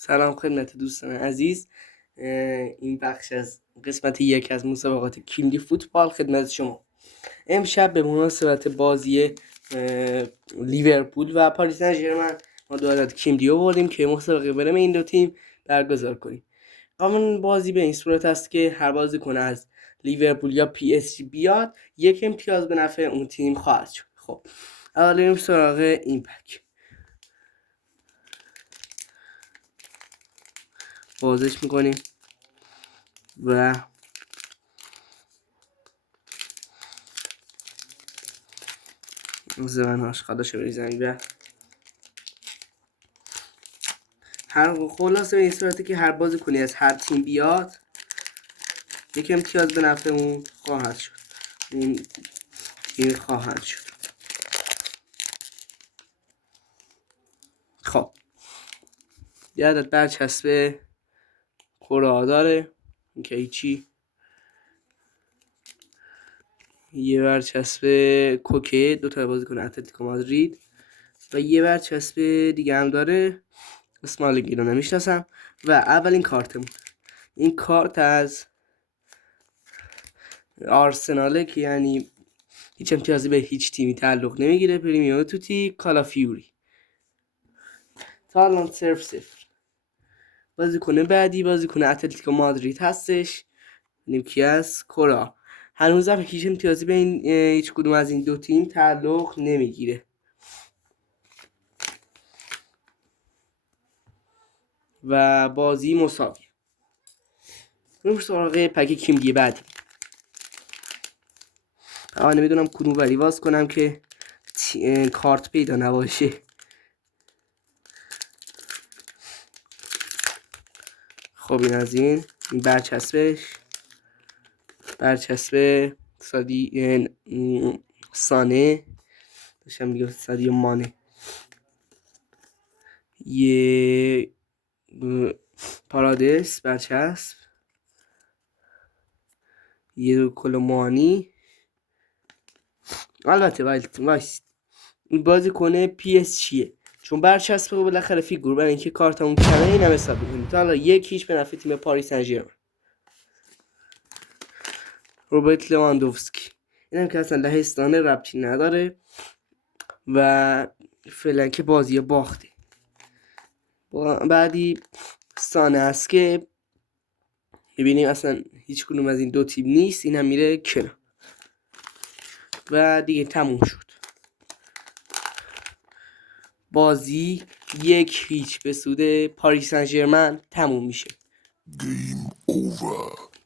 سلام خدمت دوستان عزیز. این بخش از قسمت یک از مسابقات کیملی فوتبال خدمت شما. امشب به مناسبت بازی لیورپول و پاریس سن ژرمن ما دو عدد کیملی آوردیم که مسابقه بین این دو تیم برگزار کنیم. قانون بازی به این صورت است که هر بازیکن از لیورپول یا پی اس جی بیاد یک امتیاز به نفع اون تیم خواهد شد. خب اول بریم سراغ این پک. بازش میکنیم و زمانهاش خداشه بریزنگ و هر خلاصه به این صورتی که هر بازیکنی از هر تیم بیاد یک امتیاز به نفع اون خواهد شد. این خواهد شد. خب یه عدد برچسب کره داره که هیچی، یه برچسب کوکه دوتا بازیکن اتلتیکو مادرید و یه برچسب دیگه هم داره اسم مالکی رو نمیشناسم. و اولین کارتمون این کارت از آرسناله که یعنی هیچ امتیازی به هیچ تیمی تعلق نمیگیره. پریمیوم توتی کالافیوری تا الان 0-0. بازیکن بعدی بازیکن اتلتیکو مادرید هستش، کی از کره. هنوزم هیچ امتیازی به این هیچ کدوم از این دو تیم تعلق نمیگیره و بازی مساوی. بریم سراغ پک کیملی بعدی. اما نمیدونم کدوم ولی باز کنم که کارت پیدا نباشه. خب این از این برچسب سانه داشتم میگم سادیو مانه، یه پارادیس برچسب، یه کلومانی. البته وایس این بازی کنه پی اس چیه چون برچسب رو بالاخره فیگور برای اینکه کارتمون کمه اینم حساب می‌کنیم. تا حالا 1-0 به نفع تیم پاریس سن ژرمن. روبرت لواندوفسکی اینم که اصلا لهستان ربطی نداره و فعلا که بازی باخته. بعدی سانه است که میبینیم اصلا هیچ کدوم از این دو تیم نیست، اینم میره کنار و دیگه تموم شد. بازی 1-0 به سود پاریس سن ژرمن تموم میشه. Game over.